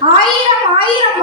ஆயிரம் ஆயிரம்